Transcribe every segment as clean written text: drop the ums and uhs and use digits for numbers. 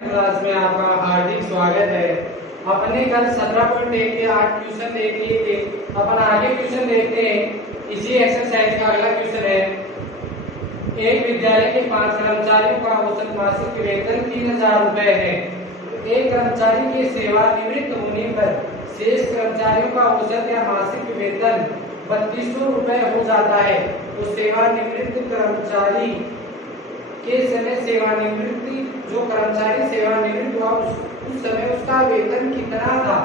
Class में आपका हार्दिक स्वागत है। अपने कल 17.1 के 8 क्वेश्चन देख लिए थे। अपन आगे क्वेश्चन देखते हैं। इसी एक्सरसाइज का अगला क्वेश्चन है, एक विद्यालय के 5 कर्मचारियों का औसत मासिक वेतन 3000 रुपए है। एक कर्मचारी के सेवानिवृत्त होने पर शेष कर्मचारियों का औसत या मासिक वेतन 3200 रुपए हो जाता है। तो सेवानिवृत्त कर्मचारी के समय सेवानिवृत्ति जो कर्मचारी सेवानिवृत्त हुआ उस समय उसका वेतन कितना था।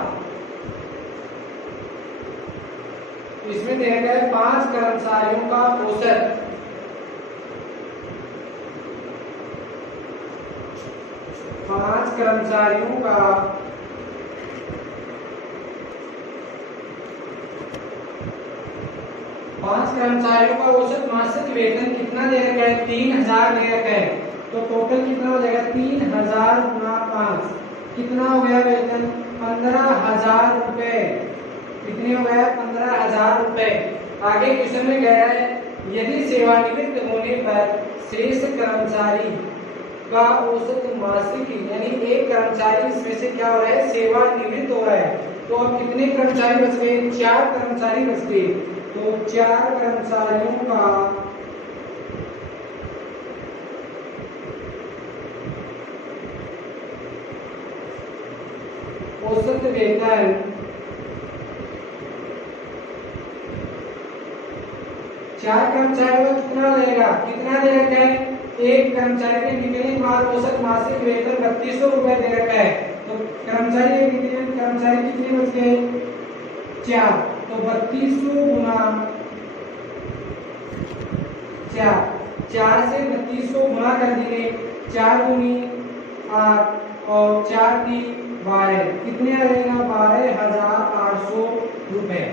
इसमें दिया गया है 5 कर्मचारियों का औसत, 5 कर्मचारियों का औसत मासिक वेतन कितना दे रखा है, 3000 दे रखा है। तो टोटल कितना हो जाएगा, 3000 गुना 5 कितना हो गया वेतन, 15000 रुपए। कितने हो गया, 15000 रुपए। आगे क्वेश्चन में गया है, यदि सेवानिवृत्त होने पर शेष कर्मचारी का औसत मासिक, यानी एक कर्मचारी इसमें से क्या हो रहा है, सेवानिवृत्त हो रहा है। तो अब कितने कर्मचारी बच गए, 4 कर्मचारी बच गए। तो 4 कर्मचारियों का औसत वेतन 4 कर्मचारियों का कितना रहेगा, कितना दे रखा है, एक कर्मचारी के निकलने के बाद औसत मासिक वेतन 3200 रुपए दे रखा है। तो कर्मचारी कितने बच गए, 4। तो 3200 गुना 4 से 3200 गुणा कर देंगे, 4 दूनी 8 और 4 × 12 कितने आ जाएगा, 12800 रुपए।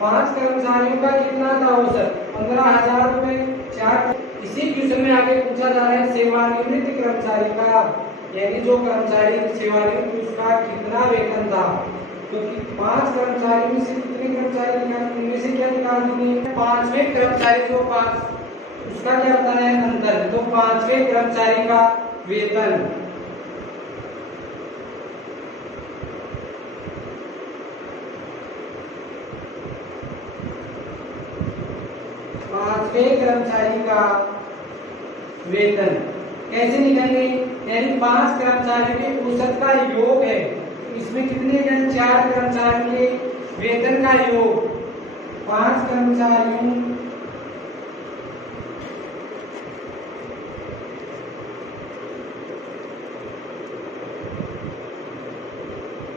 5 कर्मचारियों का कितना था औसत, 15000 रुपए। 4 इसी क्वेश्चन में आगे पूछा जा रहा है सेवानिवृत्त कर्मचारी का, यानी जो कर्मचारी सेवानिवृत्त उसका कितना वेतन था। तो 5 कर्मचारी में से कितने कर्मचारी निकाल, इनमें से क्या निकाल देंगे, 5वें कर्मचारी जो 5 उसका क्या बताना है, अंतर। तो 5वें कर्मचारी का वेतन 5वें कर्मचारी का वेतन कैसे निकालेंगे, यानी 5 कर्मचारियों के औसत का योग है। इसमें कितने हैं, 4 कर्मचारियों के वेतन का योग, 5 कर्मचारियों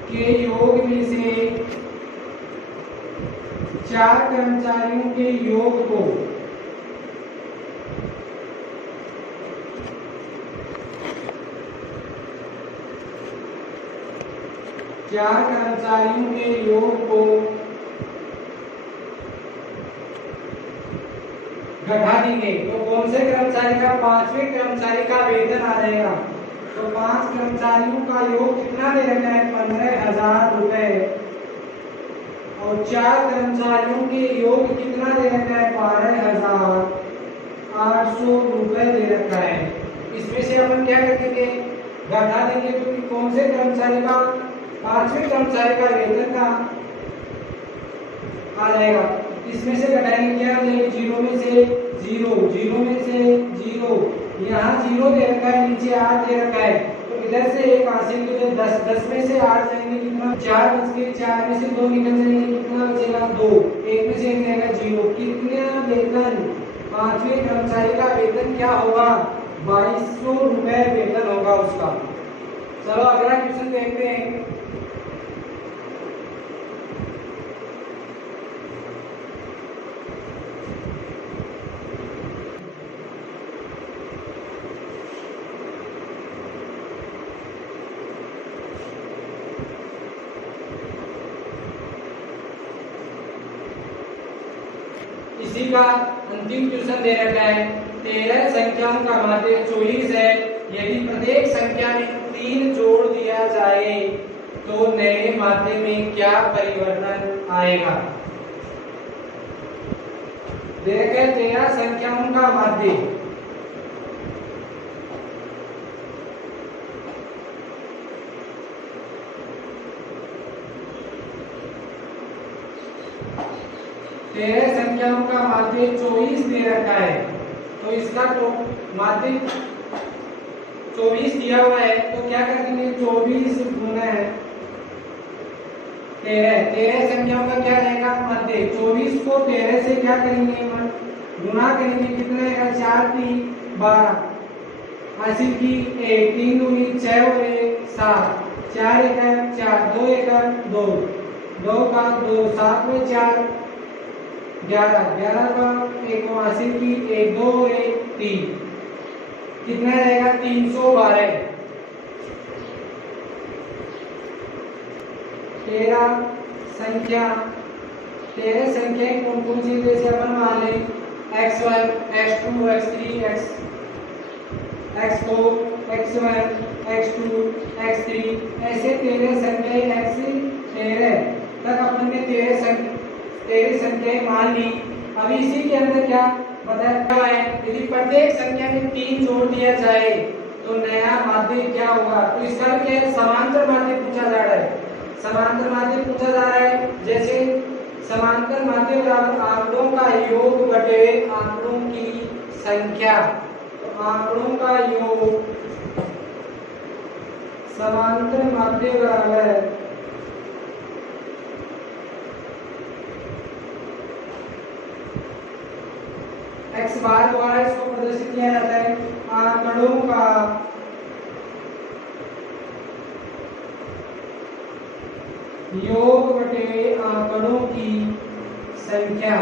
के योग में से 4 कर्मचारियों के योग को 4 कर्मचारियों के योग को घटा देंगे। तो कौन से कर्मचारी का, 5वें कर्मचारी का वेतन आ जाएगा। तो 5 कर्मचारियों का योग कितना दे रखा है, 15000 रुपए। और 4 कर्मचारियों के योग कितना दे रखा है, 12800 रुपए दे रखा है। इसमें से अपन क्या कर देंगे, घटा देंगे। तो कौन से कर्मचारी का, 5वें कर्मचारी का वेतन का आ जाएगा। इसमें से घटाएंगे, क्या हो जाएगा, 0 में से 0, 0 में से 0, यहाँ 0 दे रखा है, नीचे 8 दे रखा है। तो इधर से 1 हासिल तो 10, 10 में से 8 जाएंगे, कितना, 4 बच गए। 4 में से 2 निकल जाएंगे, कितना बचेगा, 2। 1 में से 1 जाएगा, 0। कितना वेतन, 5वें कर्मचारी का वेतन क्या होगा, 2200 रुपए वेतन होगा उसका। चलो अगला क्वेश्चन देखते हैं। इसी का अंतिम क्वेश्चन दे रखा है, 13 संख्याओं का माध्य 24 है। यदि प्रत्येक संख्या में 3 जोड़ दिया जाए तो नए माध्य में क्या परिवर्तन आएगा। देखे 13 संख्याओं का माध्य 13 संख्याओं का माध्य 24 दे रखा है, तो इसका तो माध्य 24 दिया हुआ है, तो क्या कर देंगे 24 गुना 13 संख्याओं का क्या रहेगा माध्य। 24 को 13 से क्या करेंगे गुना करेंगे, कितना रहेगा 4 3 12 हासिल की 1 3 दूनी 6 और 7 4 1 4 2 1 2 2 का 2 7 में 4 11 11 का 1 हासिल की 1 2 1 3 कितना रहेगा 312। 13 संख्या कौन कौन सी, जैसे अपन मान लें x1 x2 x3 x4 x1 x2 x3 ऐसे 13 संख्याएं x13 तक अपन ने 13 संख्याएं मान ली। अभी इसी के अंदर क्या बताया है, यदि प्रत्येक संख्या में 3 जोड़ दिया जाए तो नया माध्य क्या होगा। तो इसका क्या है, समांतर माध्य पूछा जा रहा है। समांतर माध्य पूछा जा रहा है, जैसे समांतर माध्य बराबर आंकड़ों का योग बटे आंकड़ों की संख्या। तो आंकड़ों का योग समांतर माध्य बराबर x बार द्वारा इसको प्रदर्शित किया जाता है, आंकड़ों का योग बटे आंकड़ों की संख्या।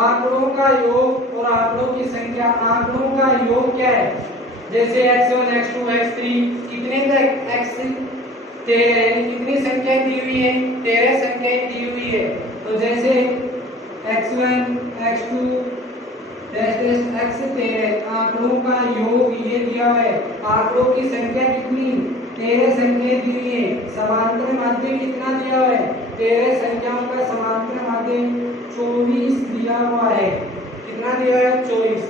आंकड़ों का योग और आंकड़ों की संख्या। आंकड़ों का योग क्या है, जैसे x1 x2 x3 कितने तक x13 यानी कितनी संख्याएं दी हुई है 13 संख्याएं दी हुई है। तो जैसे x1 x2 x13 आंकड़ों का योग ये दिया हुआ है, आंकड़ों की संख्या कितनी 13 संख्याएं दी हुई है। समांतर माध्य कितना दिया हुआ है, 13 संख्याओं का समांतर माध्य 24 दिया हुआ है। कितना दिया है 24।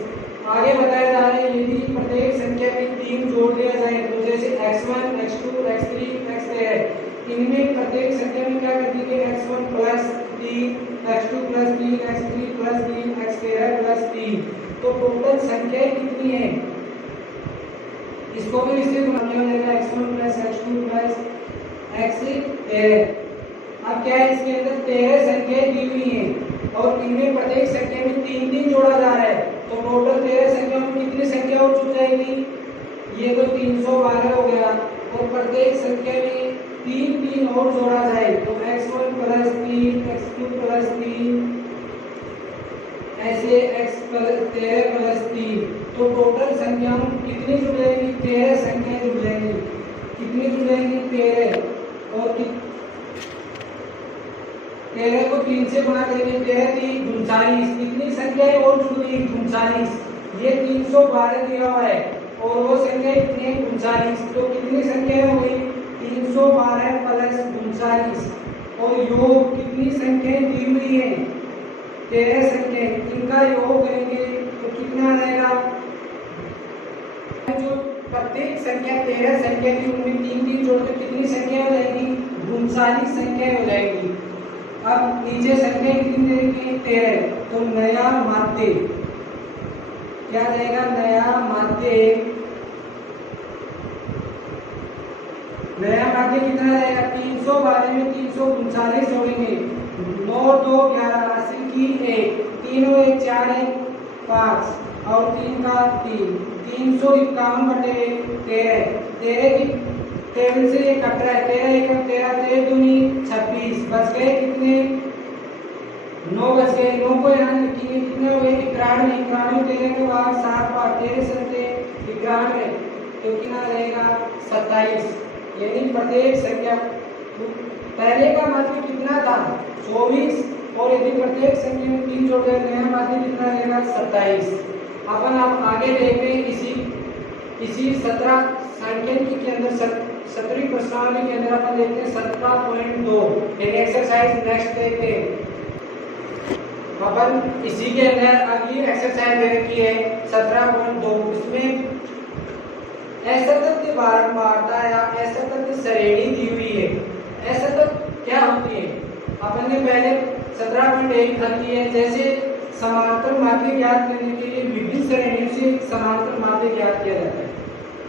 आगे बताया जा रहा है, यदि प्रत्येक संख्या में 3 जोड़ दिया जाए तो जैसे x1 x2 x3 x13 इनमें प्रत्येक संख्या में क्या कर दीजिए x1 plus 3 x2 plus 3 x3 plus 3 x13 plus 3, तो टोटल संख्याएं कितनी है, इसको भी इससे गुणा किया जाएगा x1 plus x2 plus x13। अब क्या है, इसके अंदर 13 संख्याएं दी हुई हैं और इनमें प्रत्येक संख्या में 3 जोड़ा जा रहा है, तो टोटल 13 संख्या में कितनी संख्या और जुड़ जाएगी, ये तो 312 हो गया। और प्रत्येक संख्या में 3 और जोड़ा जाए तो x1 प्लस 3 x2 प्लस 3 ऐसे x13 प्लस 3, तो टोटल संख्याओं कितनी जुड़ जाएगी 13 संख्याएं जुड़ जाएंगी। कितनी जुड़ जाएंगी 13 और 13 को 3 से गुणा करेंगे 13 3 39, कितनी संख्याएं और जुड़ गई 39। ये 312 दिया हुआ है और वो संख्या कितनी है 39, तो कितनी संख्या हो गई 312 प्लस 39। और योग कितनी संख्याएं दी हुई है 13 संख्याएं, इनका योग करेंगे तो कितना रहेगा, जो प्रत्येक संख्या 13 संख्या थी उनमें 3 जोड़कर कितनी संख्या हो जाएगी 39 संख्या हो जाएगी। अब नीचे संख्या कितनी देंगे 13, तो नया माध्य क्या रहेगा, नया माध्य कितना रहेगा 312 में 339 जोड़ेंगे 9 2 11 80 की 1 3 और 1 4 1 5 और 3 का 3 351 बटे 13 की टेबल से ये कट रहा है 13 1 13 13 दूनी 26 बच गए कितने 9 बच गए। 9 को यहाँ लिखेंगे कितने हो गए 91 13 के बाद 7 बार 13 सत्ते 91, तो कितना रहेगा 27। यानी प्रत्येक संख्या पहले का माध्य कितना था 24 और यदि प्रत्येक संख्या में 3 जोड़ दें नया माध्य कितना रहेगा 27। अपन आप आगे देखते हैं इसी 17 सांख्यिकी के अंदर 17वीं प्रश्नावली के अंदर अपन देखते हैं 17.2 एक एक्सरसाइज नेक्स्ट देखते हैं। अपन इसी के अंदर अगली एक्सरसाइज दे रखी है 17.2, इसमें असतत बारंबारता या असतत श्रेणी दी हुई है। असतत क्या होती है? अपन ने पहले 17.1 हल की है। जैसे समांतर माध्य ज्ञात करने के लिए विभिन्न श्रेणियों से समांतर माध्य ज्ञात किया जाता है।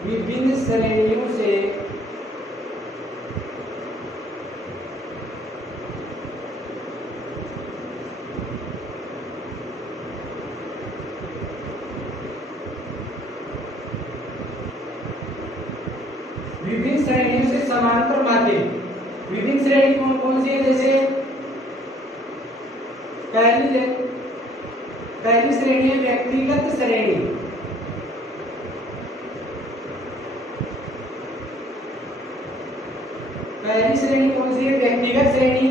विभिन्न श्रेणियों से समांतर माध्य। विभिन्न श्रेणी कौन कौन सी है? जैसे पहली श्रेणी है व्यक्तिगत श्रेणी। पहली श्रेणी कौन सी है? व्यक्तिगत श्रेणी।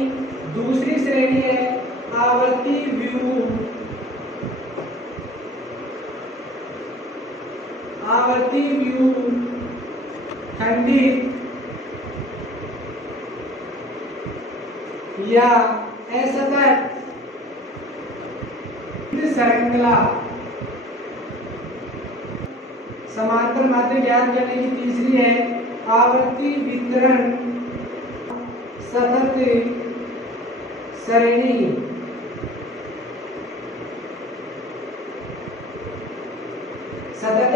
दूसरी श्रेणी है आवर्ती व्यूह। आवर्ती व्यूह खंडित या असतत श्रृंखला। समांतर माध्य ज्ञात करने की तीसरी है आवर्ती वितरण सतत श्रेणी। सतत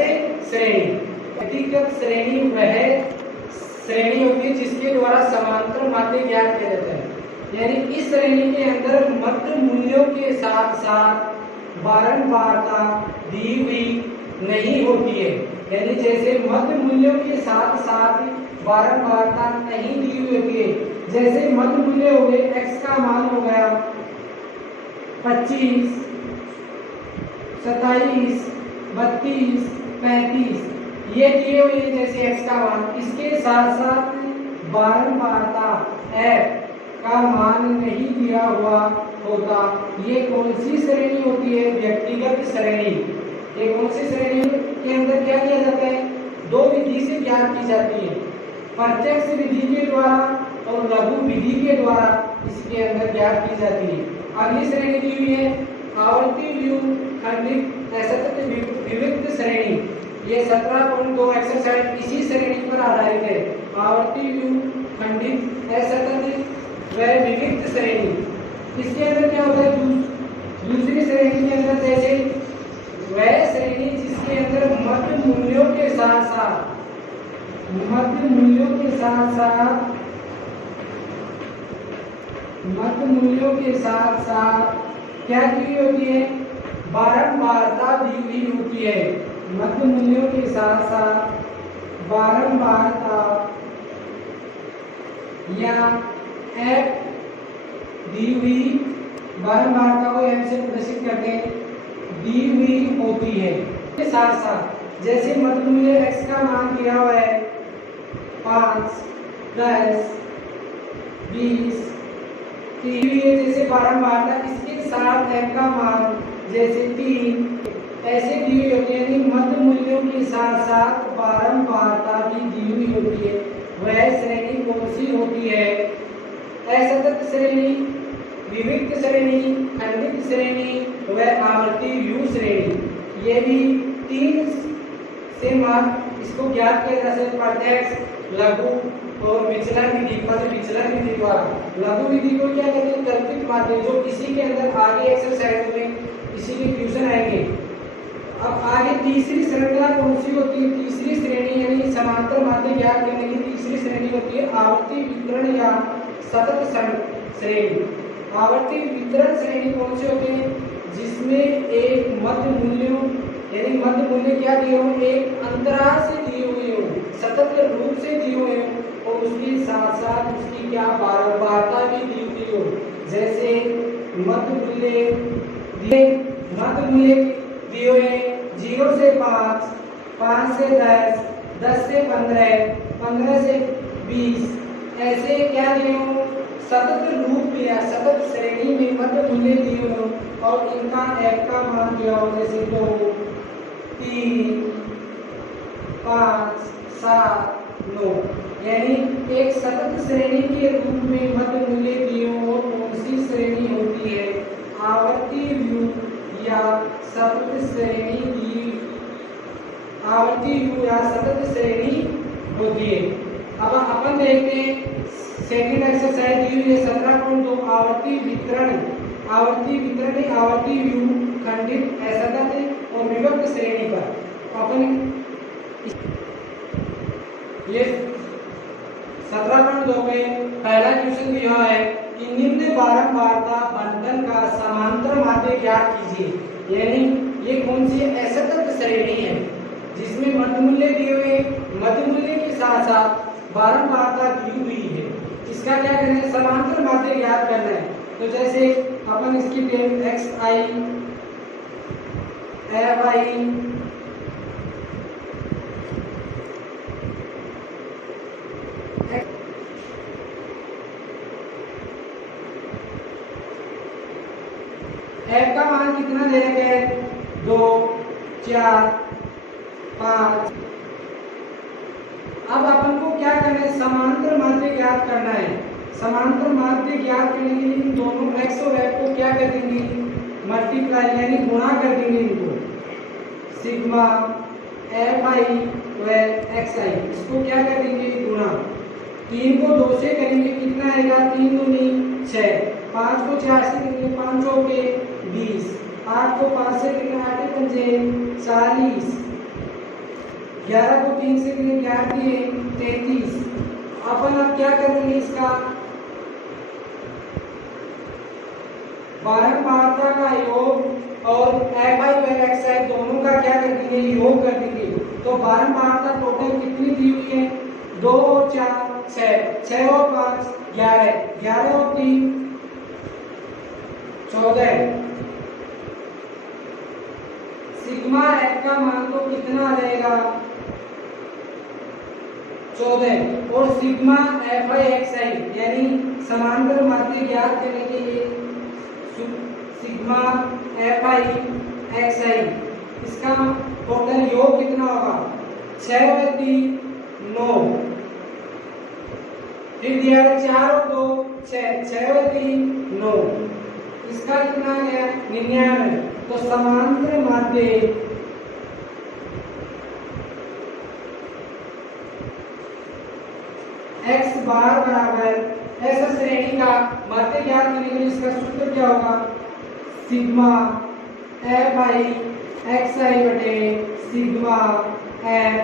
श्रेणी। व्यक्तिगत श्रेणी वह श्रेणी होती है जिसके द्वारा समांतर माध्य ज्ञात किया जाता है। यानी इस श्रेणी के अंदर मध्य मूल्यों के साथ साथ बारंबारता दी हुई नहीं होती है। यानी जैसे मध्य मूल्यों के साथ साथ बारंबारता नहीं दी हुई होती है। जैसे मध्य मूल्य हो गए, x का मान हो गया 25, 27, 32, 35, ये दिए हुए हैं जैसे x का मान। इसके साथ साथ बारंबारता f का मान नहीं दिया हुआ होता। ये कौन सी श्रेणी होती है? व्यक्तिगत श्रेणी। ये कौन सी श्रेणी के अंदर क्या किया जाता है? दो विधि से ज्ञात की जाती है, प्रत्यक्ष विधि के द्वारा और लघु विधि के द्वारा इसके अंदर ज्ञात की जाती है। अगली श्रेणी दी हुई है आवर्ती व्यूह खंडित असतत विविक्त श्रेणी। ये 17.2 एक्सरसाइज इसी श्रेणी पर आधारित है। आवर्ती व्यूह खंडित असतत वह विविक्त श्रेणी। इसके अंदर क्या होता है? दूसरी श्रेणी के अंदर जैसे वह श्रेणी जिसके अंदर मध्य मूल्यों के साथ साथ क्या की होती है? बारंबारता दी हुई होती है। मध्य मूल्यों के साथ साथ बारंबारता या f दी हुई, बारंबारता को m से प्रदर्शित करते हैं, दी हुई होती है। इसके साथ साथ जैसे मध्य मूल्य x का मान दिया हुआ है 5, 10, 20, जैसे बारंबारता इसके साथ f का मान जैसे 3 ऐसे दी हुई होती है। मध्य मूल्यों के साथ साथ बारंबारता भी दी हुई होती है। वह श्रेणी कौन सी होती है? असतत श्रेणी, विविक्त श्रेणी, खंडित श्रेणी व आवर्ती व्यूह श्रेणी। ये भी 3 से मार्क इसको ज्ञात किया जा सकता है प्रत्यक्ष, लघु और विचलन विधि। पद विचलन विधि द्वारा लघु विधि को क्या कहते हैं? कल्पित माध्य, जो इसी के अंदर आगे एक्सरसाइज में इसी के क्वेश्चन आएंगे। अब आगे तीसरी श्रृंखला कौन सी होती है? तीसरी श्रेणी यानी समांतर माध्य ज्ञात करने की तीसरी श्रेणी होती है आवर्ती वितरण या सतत श्रेणी। आवर्ती वितरण श्रेणी कौन से होते हैं? जिसमें एक मध्य मूल्य यानी मध्य मूल्य क्या दिए हो? एक अंतराल से दिए हुए हो, सतत रूप से दिए हुए हो और उसके साथ साथ उसकी क्या बारंबारता भी दी हुई हो। जैसे मध्य मूल्य दिए हुए 0 से 5, 5 से 10, 10 से 15, 15 से 20, ऐसे क्या दिए हो? सतत रूप या सतत श्रेणी में मध्य मूल्य दिए हो और इनका f का मान दिया हो जैसे 2, 3, 5, 7, 9। यानी एक सतत श्रेणी के रूप में मध्य मूल्य दिए हो। कौन सी श्रेणी होती है? आवर्ती व्यूह या सतत श्रेणी की आवर्ती यू या सतत श्रेणी होती है। अब अपन देखते हैं सेकंड एक्सरसाइज दी हुई है 17.2 आवर्ती वितरण आवर्ती यू खंडित असतत और विभक्त श्रेणी पर। अपन ये 17.2 में पहला क्वेश्चन दिया है कि निम्न बारंबारता बंधन का समांतर माध्य ज्ञात कीजिए। यानी ये कौन सी असतत श्रेणी है जिसमें मध्य मूल्य दिए हुए, मध्य मूल्य के साथ साथ बारंबारता दी हुई है। इसका क्या करना है, समांतर माध्य ज्ञात करना है। तो जैसे अपन इसकी टेम x i f i f का मान कितना दे रखे हैं, 2 4 5। अब अपन को क्या करना है, समांतर माध्य ज्ञात करना है। समांतर माध्य ज्ञात करने के लिए इन दोनों x और f को क्या कर देंगे, मल्टीप्लाई यानी गुणा कर देंगे इनको। सिग्मा एफ आई व एक्स आई, इसको क्या कर देंगे, गुणा। 3 को 2 से करेंगे कितना आएगा, 3 दूनी 6, 5 को 4 से करेंगे 5 चौके 20, 8 को 5 से करेंगे 8 पंजे 40, 11 को 3 से करेंगे 11 दिए 33। अपन अब क्या करेंगे, इसका बारंबारता का योग और एफ आई व एक्स आई दोनों का क्या कर देंगे, योग कर देंगे। तो बारंबारता टोटल कितनी दी हुई है, 2 और 4 6, 6 और 5 11, 11 और 3 14। सिग्मा एफ का मान तो कितना आ जाएगा, 14। और सिग्मा एफ आई एक्स आई यानी समांतर माध्य ज्ञात करने के लिए सिग्मा एफ आई एक्स आई इसका टोटल योग कितना होगा, 6 और 3 9, फिर दिया है 4 और 2 6, 6 और 3 9, इसका कितना गया 99। तो समांतर माध्य x बार बराबर ऐसा श्रेणी का माध्य ज्ञात करने के लिए इसका सूत्र क्या होगा, सिग्मा एफ आई एक्स आई बटे सिग्मा एफ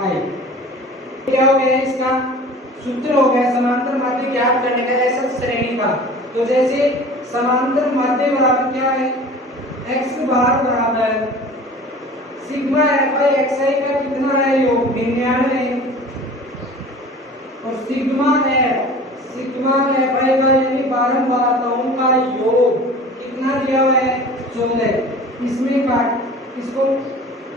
आई। क्या हो गया, इसका सूत्र हो गया समांतर माध्य ज्ञात करने का ऐसा श्रेणी का। तो जैसे समांतर माध्य बराबर क्या है, x बार बराबर सिग्मा एफ आई एक्स आई का कितना है योग 99 और सिग्मा एफ आई का यानी बारंबारताओं का योग कितना दिया हुआ है 14। इसमें काट इसको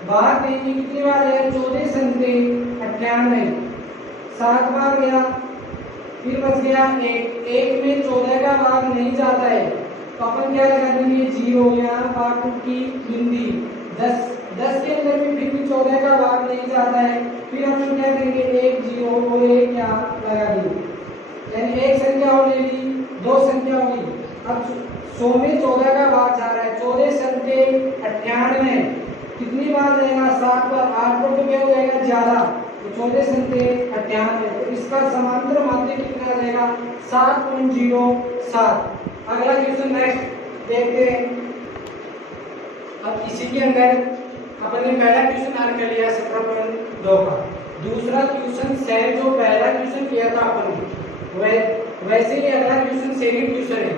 बाहर देंगे कितनी बार है, 14 संते 98, 7 बार गया, फिर बच गया 1 में 14 का भाग नहीं जाता है तो अपन क्या कर देंगे 0, यहाँ भाग की गिनती 10 के अंदर भी फिर भी 14 का भाग नहीं जाता है, फिर अपन क्या करेंगे 1 0 और 1 यहाँ लगा देंगे, यानी एक संख्या और ले ली, 2 संख्या होगी। अब 100 में 14 का भाग जा रहा है, 14 संते 98 कितनी बार जाएगा 7 पर, 8 पर तो क्या हो जाएगा ज्यादा, तो 14 संते 98। तो इसका समांतर माध्य कितना आ जाएगा 7.07। अगला क्वेश्चन नेक्स्ट देखते हैं। अब इसी के अंदर अपन ने पहला क्वेश्चन हल कर लिया 17.2 का। दूसरा क्वेश्चन सेम जो पहला क्वेश्चन किया था अपन ने वैसे ही अगला क्वेश्चन सेकंड क्वेश्चन है।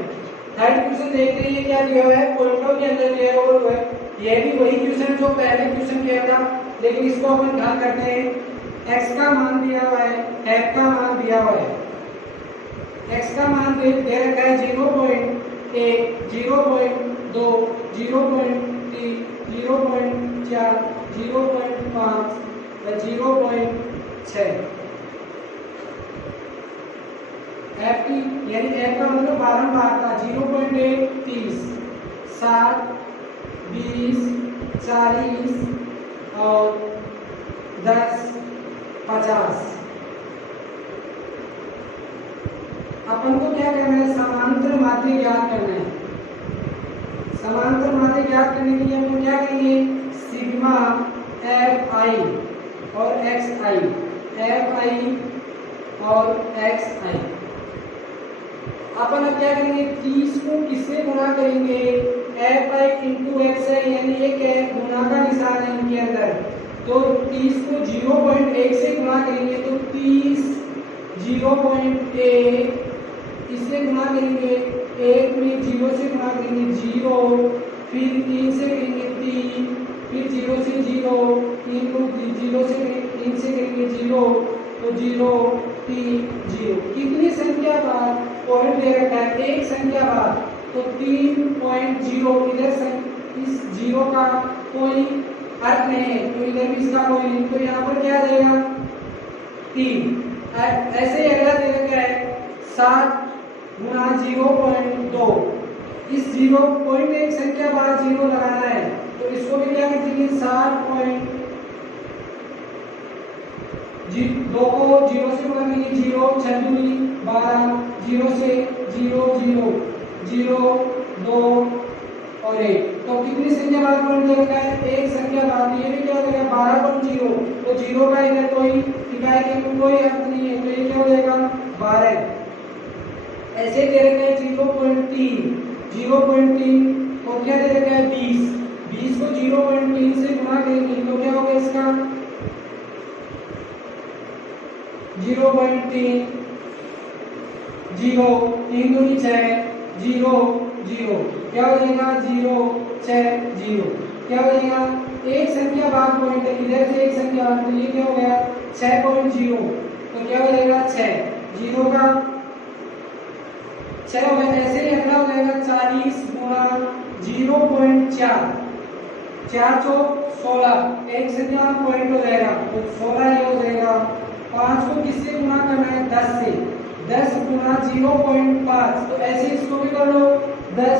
थर्ड क्वेश्चन देखते हैं, ये क्या दिया हुआ है पॉइंटों के अंदर दिया हुआ है, ये भी वही क्वेश्चन जो पहले क्वेश्चन किया था, लेकिन इसको अपन हल करते हैं। x का मान दिया हुआ है, f का मान दिया हुआ है, x का मान दे रखा है 0.1 0.2 0.3 0.4 0.5 0.6। f की यानी f का मतलब बारंबारता 0.1 30 60 20 40 और 10 50। अपन को क्या करना है समांतर माध्य ज्ञात करना है। समांतर माध्य ज्ञात करने के लिए हम क्या करेंगे सिग्मा एफ आई और एक्स आई, एफ आई और एक्स आई। अपन अब क्या करेंगे, 30 को किससे गुणा करेंगे, एफ आई इंटू एक्स आई, यानी एक गुणा का निशान है इनके अंदर। तो 30 को 0.1 से गुणा करेंगे तो 30 0.1 इससे गुणा करेंगे, 1 में 0 से गुणा करेंगे 0, फिर 3 से करेंगे 3, फिर 0 से 0, 3 को 0 से 3 से करेंगे 0, तो 0 3 0। कितनी संख्या बाद पॉइंट दे रखा है, एक संख्या बाद, तो 3.0। इधर इस 0 का कोई अर्थ नहीं है, तो इधर भी इसका कोई नहीं, तो यहाँ पर क्या देगा 3। ऐसे ही अगला दे रखा है 7 गुणा 0.2। इस 0.1 संख्या बाद 0 लगाना है, तो इसको भी क्या करेंगे 7.2 को 0 से गुणा करेंगे, 0 6 दूनी 12, 0 से 0 0 0 2 और 1। तो कितनी संख्या बाद पॉइंट दे रखा है, एक संख्या बाद, ये भी क्या हो जाएगा 12.0। तो 0 का इधर कोई इकाई के कोई अर्थ नहीं है, तो ये क्या हो जाएगा 12। ऐसे दे रखा है 0.3 और क्या दे रखा है 20 को 0.3 से गुणा करेंगे तो क्या होगा इसका 0.3 0 3 दूनी 6 0 0 क्या हो जाएगा 0 6 0। क्या हो जाएगा एक संख्या बाद पॉइंट है, इधर से एक संख्या बाद, तो ये क्या हो गया 6.0। तो क्या हो जाएगा 6 0 का 6 हो गया। ऐसे ही अगला हो जाएगा 40 गुणा 0.4, 4 चौक 16, एक संख्या पॉइंट हो जाएगा तो 16 ये हो जाएगा। 5 को किससे गुणा करना है 10 से, 10 गुणा 0.5, तो ऐसे इसको भी कर लो 10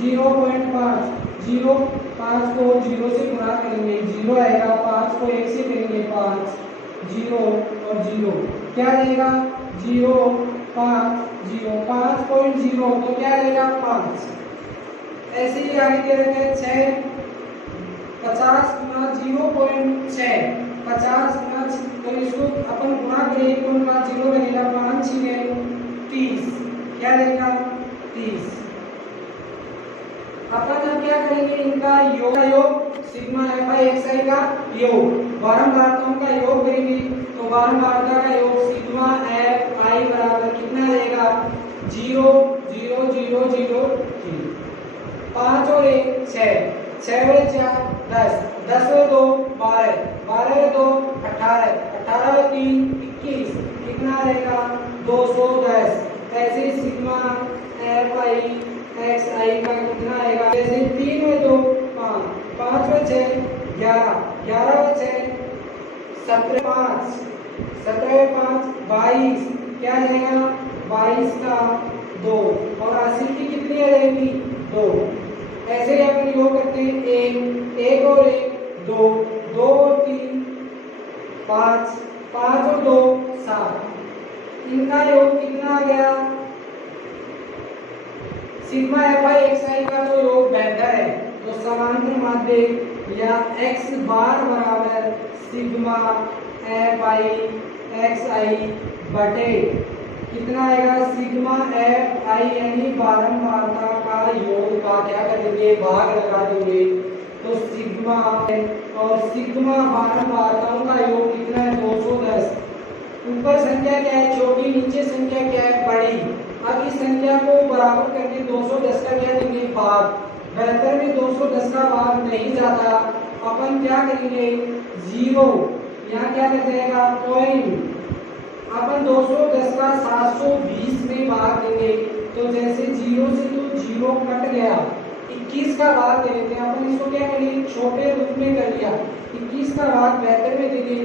0.5, 5 को 0 से गुणा करेंगे 0 आएगा, 5 को 1 से करेंगे 5, 0 और 0 क्या देगा 0 5 0 5.0, तो क्या देगा 5। ऐसे ही आगे दे रखे 6 50 गुणा 0.6, 50 गुणा, तो इसको अपन गुणा करेंगे तो उनका 0 रहेगा, 5 6 30, क्या देगा 30। अपन अब क्या करेंगे इनका योग सिग्मा एफ आई एक्स आई का योग, बारंबारताओं का योग करेंगे। तो बारंबारता का योग सिग्मा एफ आई बराबर कितना रहेगा 0 0 0 0 3, 5 और 1 6, 6 और 4 10, 10 और 2 12, 12 और 2 18, 18 और 3 21, कितना रहेगा 210। ऐसे सिग्मा एफ आई एक्स आई का कितना आएगा, जैसे 3 और 2 5, 5 और 6 11, 11 और 6 17, 5 17 और 5 22, क्या जाएगा 22 का 2 और 80 की कितनी आ जाएगी 2। ऐसे ही अपन योग करते हैं 1 और 1 2, 2 और 3 5, 5 और 2 7, इनका योग कितना आ गया सिग्मा एफ आई एक्स आई का जो योग बेहतर है, तो समांतर माध्य या x बार बराबर सिग्मा एफ आई एक्स आई बटे कितना आएगा सिग्मा एफ आई, यानी बारंबारता का योग का क्या करेंगे भाग लगा देंगे, तो सिग्मा और सिग्मा बारंबारताओं का योग कितना है 210। ऊपर संख्या क्या है छोटी, नीचे संख्या क्या है बड़ी। अब इस संख्या को बराबर करके 210 का क्या देंगे भाग, बेहतर में 210 का भाग नहीं जाता, अपन क्या करेंगे 0, यहाँ क्या कर जाएगा पॉइंट, अपन 210 का 720 में भाग देंगे, तो जैसे 0 से तो 0 कट गया, 21 का भाग दे देते हैं। अपन इसको क्या करेंगे छोटे रूप में कर लिया, 21 का भाग बेहतर में देंगे,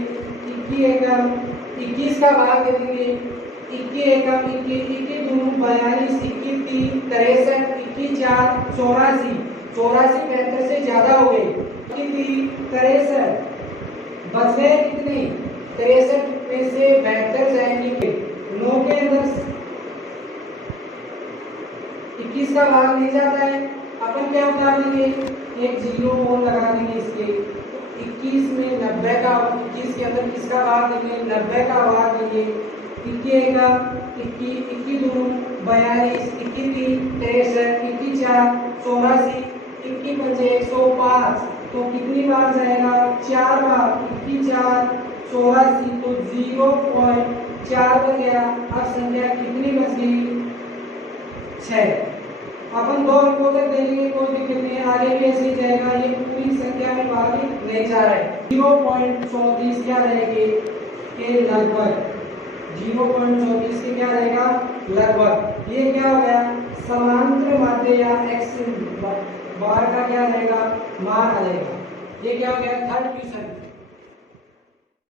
21 का भाग दे देंगे, 21 एकम 21 दूनी 42, 21 3 63, 21 4 84, 84 75 से ज्यादा हो गए, 21 63 बच गए कितने 63 में से 72 जाएंगे, 9 के अंदर 21 का भाग नहीं जाता है, अपन क्या उतार देंगे एक 0 और लगा देंगे इसके, 21 में 90 का 21 के अंदर किसका भाग देंगे 90 का भाग देंगे 21 का 21 दूनी 42 21 3 63 21 4 84 21 पंजे 105 तो कितनी बार जाएगा 4 बार 21 4 84 तो 0.4 बन गया। अब संख्या कितनी बच गई 6। अपन 2 अंकों तक देखेंगे कोई दिक्कत नहीं है, आगे भी ऐसे ही जाएगा। ये पूरी संख्या में भागी नहीं जा रहा है 0.34 क्या रहेगी के लगभग 0.34 के क्या रहेगा लगभग। ये क्या हो गया समांतर माध्य या x बार का क्या रहेगा मान आ जाएगा। ये क्या हो गया थर्ड क्वेश्चन।